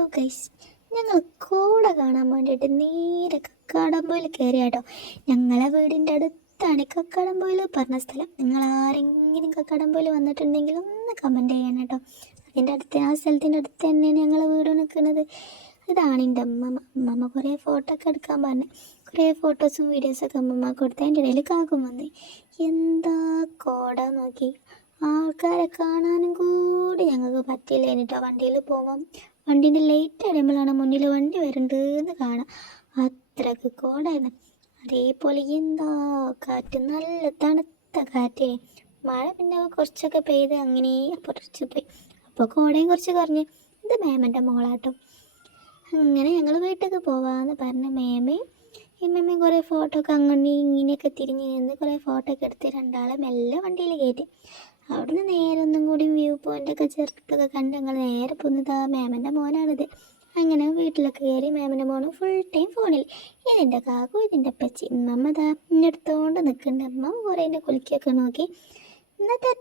Hello guys, ഞങ്ങൾ കോട കാണാൻ വേണ്ടിയിട്ട് നേരെ കക്കാടംപൊയിൽ കയറിയാട്ടോ. ഞങ്ങളെ വീടിൻ്റെ അടുത്താണ് കക്കാടംപൊയിൽ പറഞ്ഞ സ്ഥലം. നിങ്ങൾ ആരെങ്കിലും കക്കാടംപൊയിൽ വന്നിട്ടുണ്ടെങ്കിൽ ഒന്ന് കമൻറ്റ് ചെയ്യണം കേട്ടോ. അതിൻ്റെ അടുത്ത് ആ സ്ഥലത്തിൻ്റെ അടുത്ത് തന്നെയാണ് ഞങ്ങളെ വീട് നിൽക്കുന്നത്. ഇതാണ് എൻ്റെ അമ്മമ്മ കുറേ ഫോട്ടോ ഒക്കെ എടുക്കാൻ പറഞ്ഞു. കുറേ ഫോട്ടോസും വീഡിയോസൊക്കെ അമ്മമ്മ കൊടുത്ത് അതിൻ്റെ ഇടയിൽ കാക്കും വന്ന്. എന്താ കോട നോക്കി, ആൾക്കാരെ കാണാനും കൂടി ഞങ്ങൾക്ക് പറ്റില്ല. എന്നിട്ടോ വണ്ടിയിൽ പോകാം, വണ്ടീൻ്റെ ലൈറ്റ് അടിയുമ്പോഴാണ് മുന്നിൽ വണ്ടി വരുന്നുണ്ടെന്ന് കാണാം. അത്രക്ക് കോടായിരുന്നു. അതേപോലെ എന്താ കാറ്റ്, നല്ല തണുത്ത കാറ്റ്. മഴ പിന്നെ കുറച്ചൊക്കെ പെയ്ത് അങ്ങനെ കുറച്ച് പോയി. അപ്പോൾ കോടയും കുറച്ച് കുറഞ്ഞ്. ഇത് മേമൻ്റെ മോളാട്ടോ. അങ്ങനെ ഞങ്ങൾ വീട്ടിലേക്ക് പോവാമെന്ന് പറഞ്ഞ മേമയും ഇമ്മമ്മയും കുറേ ഫോട്ടോ ഒക്കെ അങ്ങനെ ഇങ്ങനെയൊക്കെ തിരിഞ്ഞ് നിന്ന് കുറേ ഫോട്ടോ ഒക്കെ എടുത്ത് രണ്ടാളെ മെല്ലെ വണ്ടിയിൽ കയറ്റി. അവിടുന്ന് നേരെ ഒന്നും കൂടി വ്യൂ പോയിൻ്റൊക്കെ ചെറുതൊക്കെ കണ്ട് ഞങ്ങൾ നേരെ പോകുന്നത് ആ മേമൻ്റെ മോനാണിത്. അങ്ങനെ വീട്ടിലൊക്കെ കയറി മേമൻ്റെ മോന് ഫുൾ ടൈം ഫോണിൽ. ഇതിൻ്റെ കാക്കു, ഇതിൻ്റെ പച്ചി. ഇമ്മമ്മ ഇതാ ഇന്നെടുത്തോണ്ട് നിൽക്കുന്നുണ്ട്. അമ്മ കുറേ എൻ്റെ കുലിക്കൊക്കെ നോക്കി. ഇന്നത്തെ